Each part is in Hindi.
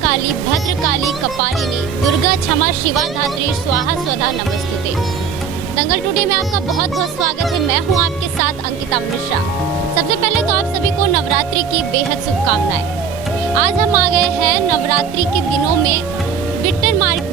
महाकाली भद्रकाली कपालिनी दुर्गा क्षमा शिवा धात्री स्वाहा स्वधा नमस्तुते। दंगल टुडे में आपका बहुत बहुत स्वागत है। मैं हूं आपके साथ अंकिता मिश्रा। सबसे पहले तो आप सभी को नवरात्रि की बेहद शुभकामनाएं। आज हम आ गए हैं नवरात्रि के दिनों में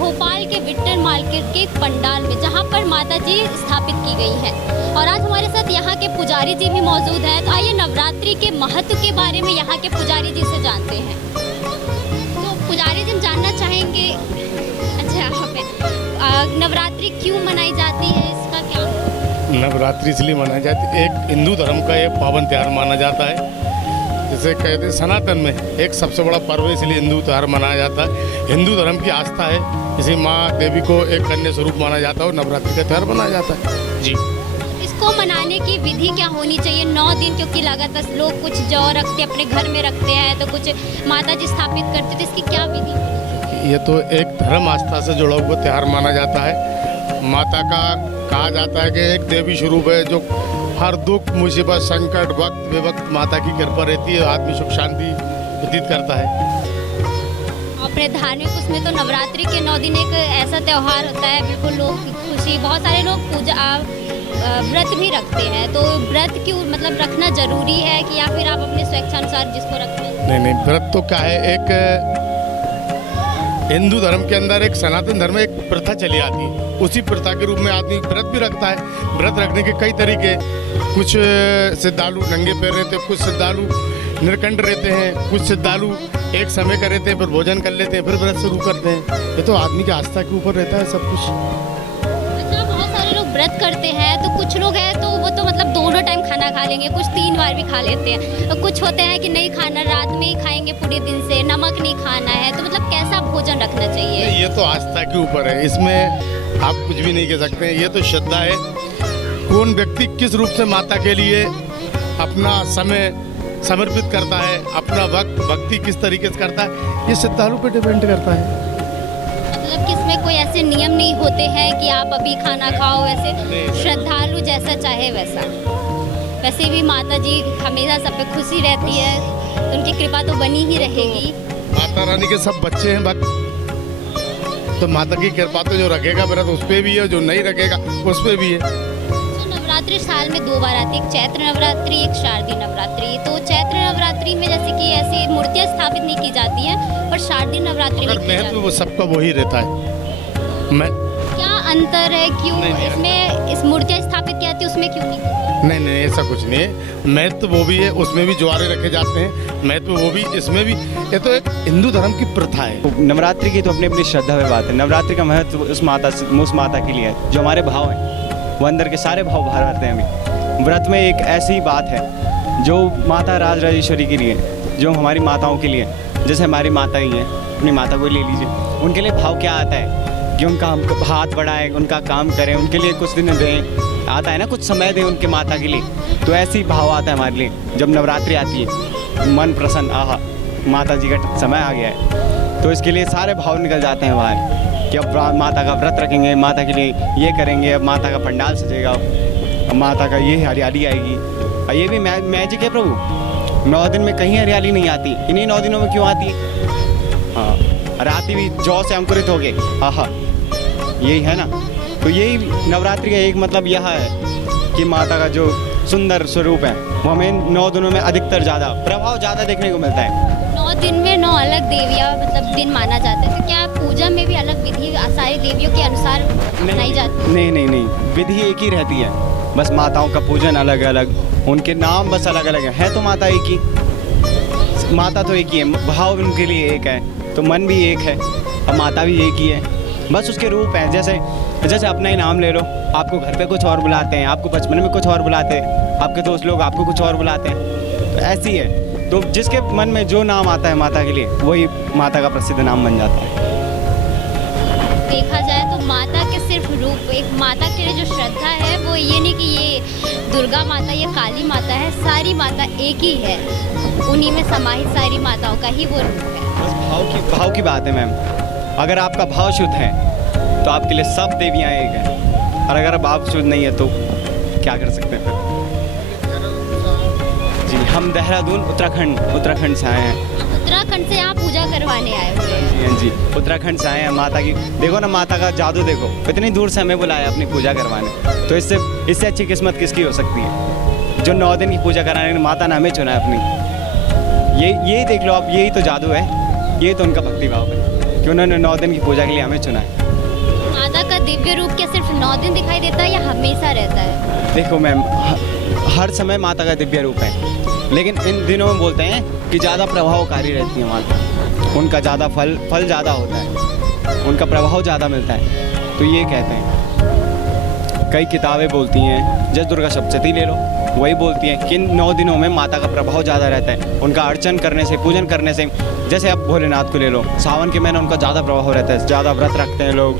भोपाल के विक्टर मार्केट के पंडाल में, जहां पर माता जी स्थापित की गई है। और आज हमारे साथ यहाँ के पुजारी जी भी मौजूद हैं। तो आइए नवरात्रि के महत्व के बारे में यहाँ के पुजारी जी से जानते हैं। तो पुजारी जी, हम जानना चाहेंगे, नवरात्रि क्यों मनाई जाती है, इसका क्या? नवरात्रि इसलिए मनाई जाती है, एक हिंदू धर्म का एक पावन त्यौहार माना जाता है। जैसे कहते हैं सनातन में एक सबसे बड़ा पर्व है, इसलिए हिंदू त्यौहार मनाया जाता है। हिंदू धर्म की आस्था है, इसी माँ देवी को एक कन्या स्वरूप माना जाता है और नवरात्रि का त्यौहार मनाया जाता है। जी, इसको मनाने की विधि क्या होनी चाहिए? 9 दिन, क्योंकि लगातार लोग कुछ जौ रखते अपने घर में रखते हैं, तो कुछ माता जी स्थापित करते, तो इसकी क्या विधि होनी चाहिए? ये तो एक धर्म आस्था से जुड़ा हुआ त्यौहार माना जाता है। माता का कहा जाता है कि एक देवी स्वरूप है जो हर दुख मुसीबत संकट वक्त बेवक्त माता की कृपा रहती है, आदमी सुख शांति व्यतीत करता है। अपने धार्मिक उसमें तो नवरात्रि के 9 दिन एक ऐसा त्यौहार होता है, बिल्कुल लोग खुशी, बहुत सारे लोग पूजा व्रत भी रखते हैं। तो व्रत क्यों मतलब रखना जरूरी है कि या फिर आप अपने स्वेच्छानुसार जिसको रखते हैं? नहीं, व्रत तो क्या है, एक हिंदू धर्म के अंदर एक सनातन धर्म एक प्रथा चली आती है, उसी प्रथा के रूप में आदमी व्रत भी रखता है। व्रत रखने के कई तरीके, कुछ श्रद्धालु नंगे पैर रहते हैं, कुछ श्रद्धालु निर्कंठ रहते हैं, कुछ श्रद्धालु एक समय का रहते हैं, फिर भोजन कर लेते हैं, फिर व्रत शुरू करते हैं। ये तो आदमी की आस्था के ऊपर रहता है सब कुछ। अच्छा, बहुत सारे लोग व्रत करते हैं, तो कुछ लोग हैं तो वो तो मतलब दोनों टाइम खाना खा लेंगे, कुछ 3 बार भी खा लेते हैं, और कुछ होते हैं कि नहीं खाना, रात में ही खाएंगे, पूरे दिन से नमक नहीं खाना है। तो मतलब कैसा भोजन रखना चाहिए? ये तो आस्था के ऊपर है, इसमें आप कुछ भी नहीं कह सकते हैं। ये तो श्रद्धा है, कौन व्यक्ति किस रूप से माता के लिए अपना समय समर्पित करता है, अपना वक्त भक्ति किस तरीके से करता है, ये श्रद्धालु पे डिपेंड करता है। मतलब कि इसमें कोई ऐसे नियम नहीं होते हैं कि आप अभी खाना खाओ, वैसे श्रद्धालु जैसा चाहे वैसा। वैसे भी माता जी हमेशा सब पे खुशी रहती है, तो उनकी कृपा तो बनी ही रहेगी। माता रानी के सब बच्चे हैं भक्त, तो माता की कृपा तो जो रखेगा व्रत उस पर भी है, जो नहीं रखेगा उस पर भी है। नवरात्रि साल में 2 बार आती है, एक चैत्र नवरात्रि, एक शारदीय नवरात्रि। तो चैत्र नवरात्रि में जैसे कि ऐसी मूर्तियाँ स्थापित नहीं की जाती हैं, पर शारदीय नवरात्रि में महत्व वो सबका वही रहता है। क्या अंतर है, क्यों इसमें इस मूर्तियाँ स्थापित की जाती है, उसमें क्यों नहीं? नहीं, ऐसा कुछ नहीं है। महत्व वो भी है, उसमें भी ज्वारे रखे जाते हैं, महत्व वो भी, इसमें भी। ये तो एक हिंदू धर्म की प्रथा है। नवरात्रि की तो अपनी अपनी श्रद्धा में बात है। नवरात्रि का महत्व उस माता के लिए है जो हमारे भाव हैं, वो अंदर के सारे भाव बाहर आते हैं। अभी व्रत में एक ऐसी बात है जो माता राज राजेश्वरी के लिए, जो हमारी माताओं के लिए, जैसे हमारी माता ही है, अपनी माता को ले लीजिए, उनके लिए भाव क्या आता है कि उनका हमको हाथ बढ़ाएं, उनका काम करें, उनके लिए कुछ दिन दें, आता है ना, कुछ समय दें उनके माता के लिए। तो ऐसे ही भाव आता है हमारे लिए जब नवरात्रि आती है, मन प्रसन्न, आहा माता जी का समय आ गया है, तो इसके लिए सारे भाव निकल जाते हैं बाहर कि अब माता का व्रत रखेंगे, माता के लिए ये करेंगे, अब माता का पंडाल सजेगा, अब माता का ये हरियाली आएगी। और ये भी मैजिक है प्रभु, 9 दिन में कहीं हरियाली नहीं आती, इन्हीं 9 दिनों में क्यों आती है? हाँ, और आती भी जौ से अंकुरित हो गए, आहा, यही है ना। तो यही नवरात्रि का एक मतलब यह है कि माता का जो सुंदर स्वरूप है वो हमें 9 दिनों में अधिकतर ज़्यादा प्रभाव ज़्यादा देखने को मिलता है। 9 दिन में 9 अलग देवियाँ मतलब दिन माना जाता है, तो क्या पूजा में भी अलग विधि सारी देवियों के अनुसार बनाई जाती है? नहीं, विधि एक ही रहती है, बस माताओं का पूजन अलग अलग, उनके नाम बस अलग अलग है तो माता एक ही, माता तो एक ही है, भाव उनके लिए एक है, तो मन भी एक है और माता भी एक ही है, बस उसके रूप हैं। जैसे अपना ही नाम ले लो, आपको घर पे कुछ और बुलाते हैं, आपको बचपन में कुछ और बुलाते हैं, आपके दोस्त लोग आपको कुछ और बुलाते हैं, तो ऐसी है। तो जिसके मन में जो नाम आता है माता के लिए, वही माता का प्रसिद्ध नाम बन जाता है। देखा जाए तो माता के सिर्फ रूप, एक माता के लिए जो श्रद्धा है वो ये नहीं कि ये दुर्गा माता, ये काली माता है, सारी माता एक ही है, उन्हीं में समाहित सारी माताओं का ही वो रूप है। बस भाव की बात है मैम। अगर आपका भाव शुद्ध है तो आपके लिए सब देवियाँ एक हैं, और अगर भाव शुद्ध नहीं है तो क्या कर सकते हैं फिर? जी, हम देहरादून उत्तराखंड से आए हैं। उत्तराखंड से यहाँ पूजा करवाने आए हुए हैं। हाँ जी, उत्तराखंड से आए हैं माता की। देखो ना माता का जादू, देखो इतनी दूर से हमें बुलाया अपनी पूजा करवाने। तो इससे अच्छी किस्मत किसकी हो सकती है, जो 9 दिन की पूजा कराने माता ने हमें चुना है अपनी। यही देख लो आप, यही तो जादू है, यही तो उनका भक्ति भाव है कि उन्होंने 9 दिन की पूजा के लिए हमें चुना है। माता का दिव्य रूप क्या सिर्फ 9 दिन दिखाई देता है या हमेशा रहता है? देखो मैम, हर समय माता का दिव्य रूप है, लेकिन इन दिनों में बोलते हैं कि ज़्यादा प्रभावकारी रहती है माता, उनका ज़्यादा फल ज़्यादा होता है, उनका प्रभाव ज़्यादा मिलता है। तो ये कहते हैं, कई किताबें बोलती हैं, जस दुर्गा सप्तशती ले लो, वही बोलती हैं कि इन 9 दिनों में माता का प्रभाव ज़्यादा रहता है। उनका अर्चन करने से, पूजन करने से, जैसे आप भोलेनाथ को ले लो, सावन के महीने उनका ज़्यादा प्रभाव रहता है, ज़्यादा व्रत रखते हैं लोग।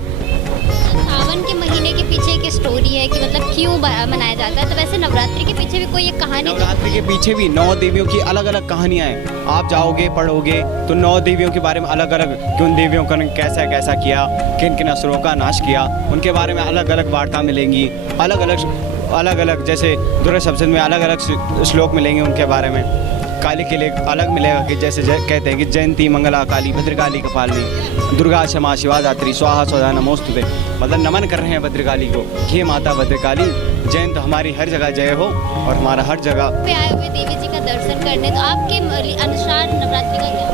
सावन के महीने के पीछे एक स्टोरी है कि मतलब क्यों मनाया जाता है, तो वैसे नवरात्रि के पीछे भी कोई एक कहानी? नवरात्रि के पीछे भी 9 देवियों की अलग अलग कहानियाँ हैं। आप जाओगे पढ़ोगे तो 9 देवियों के बारे में अलग अलग, कि उन देवियों का कैसा कैसा किया, किन किन असुरों का नाश किया, उनके बारे में अलग अलग वार्ता मिलेंगी। अलग अलग जैसे दुर्गा सप्तशती में अलग अलग श्लोक मिलेंगे उनके बारे में। काली के लिए अलग मिलेगा कि जैसे कहते हैं कि जयंती मंगला काली भद्रकाली कपालिनी दुर्गा क्षमा शिवा धात्री स्वाहा स्वधा नमोस्तुते। मतलब नमन कर रहे हैं भद्रकाली को, हे माता भद्रकाली, जयंत हमारी हर जगह जय हो और हमारा हर जगह पे आए हुए देवी जी का दर्शन करने। तो आपके अनुसार नवरात्रि का क्या?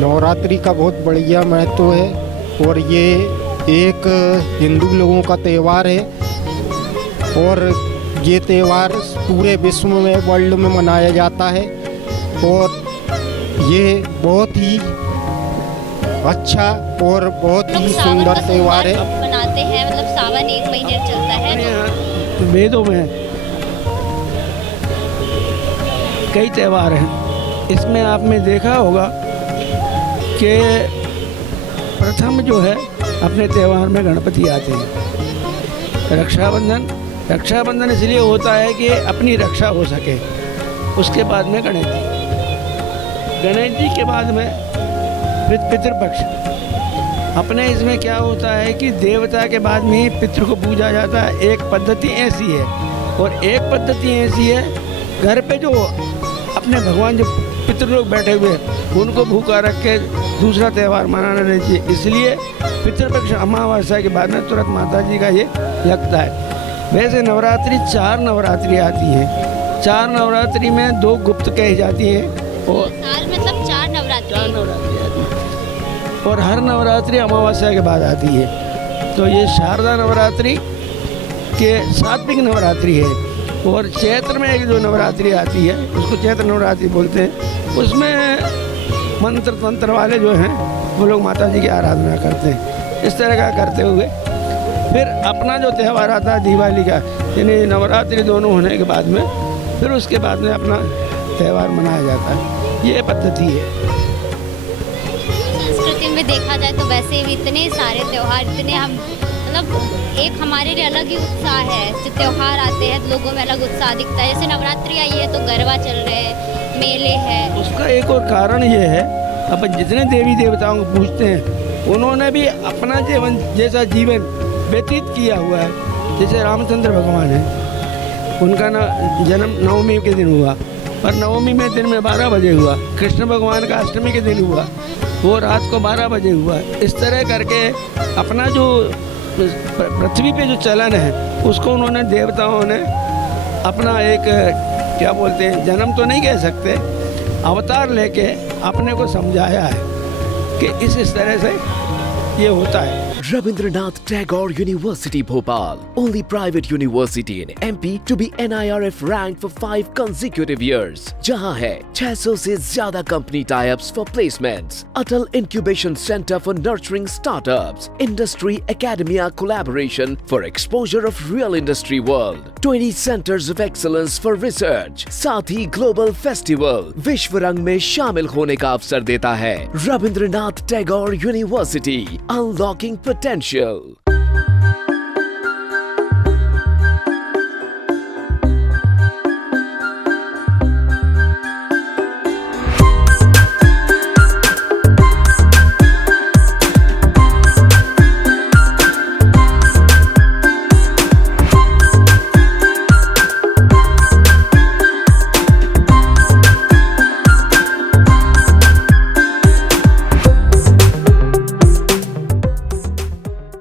नवरात्रि का बहुत बढ़िया महत्व है और ये एक हिंदू लोगों का त्यौहार है और ये त्यौहार पूरे विश्व में, वर्ल्ड में मनाया जाता है और ये बहुत ही अच्छा और बहुत ही सुंदर त्यौहार है। मनाते हैं, मतलब सावन 1 महीने चलता है। वेदों में कई त्यौहार हैं, इसमें आपने देखा होगा कि प्रथम जो है अपने त्यौहार में गणपति आते हैं। रक्षाबंधन इसलिए होता है कि अपनी रक्षा हो सके। उसके बाद में गणेश जी के बाद में पितृपक्ष। अपने इसमें क्या होता है कि देवता के बाद में ही पितृ को पूजा जाता है। एक पद्धति ऐसी है और एक पद्धति ऐसी है घर पे जो अपने भगवान जो पितृ लोग बैठे हुए उनको भूखा रख के दूसरा त्यौहार मनाना नहीं चाहिए। इसलिए पितृपक्ष अमावस्या के बाद में तुरंत माता जी का ये लगता है। वैसे नवरात्रि 4 नवरात्रि आती हैं। 4 नवरात्रि में 2 गुप्त कही जाती हैं और साल मतलब 4 नवरात्रि आती है और हर नवरात्रि अमावस्या के बाद आती है। तो ये शारदा नवरात्रि के सात्विक नवरात्रि है और चैत्र में एक जो नवरात्रि आती है उसको चैत्र नवरात्रि बोलते हैं। उसमें मंत्र तंत्र वाले जो हैं वो लोग माता जी की आराधना करते हैं। इस तरह का करते हुए फिर अपना जो त्यौहार आता है दिवाली का, यानी नवरात्रि दोनों होने के बाद में फिर उसके बाद में अपना त्यौहार मनाया जाता है। ये पद्धति है। संस्कृति में देखा जाए तो वैसे भी इतने सारे त्यौहार, इतने हम मतलब एक हमारे लिए अलग ही उत्साह है। जो त्यौहार आते हैं लोगों में अलग उत्साह दिखता है। जैसे नवरात्रि आई है तो गरबा चल रहे हैं, मेले हैं। उसका एक और कारण ये है, अपन जितने देवी देवताओं को पूछते हैं उन्होंने भी अपना जीवन जैसा जीवन व्यतीत किया हुआ है। जैसे रामचंद्र भगवान है, उनका जन्म नवमी के दिन हुआ और नवमी में दिन में 12 बजे हुआ। कृष्ण भगवान का अष्टमी के दिन हुआ, वो रात को 12 बजे हुआ। इस तरह करके अपना जो पृथ्वी पे जो चलन है उसको उन्होंने देवताओं ने अपना एक क्या बोलते हैं, जन्म तो नहीं कह सकते, अवतार लेके अपने को समझाया है कि इस तरह से ये होता है। Rabindranath Tagore University Bhopal, only private university in MP to be NIRF ranked for 5 consecutive years. जहां है 600 से ज्यादा company tie-ups for placements, Atal Incubation Center for nurturing startups, Industry Academia collaboration for exposure of real industry world, 20 centers of excellence for research, साथ ही global festival विश्व रंग में शामिल होने का अवसर देता है। Rabindranath Tagore University, unlocking potential.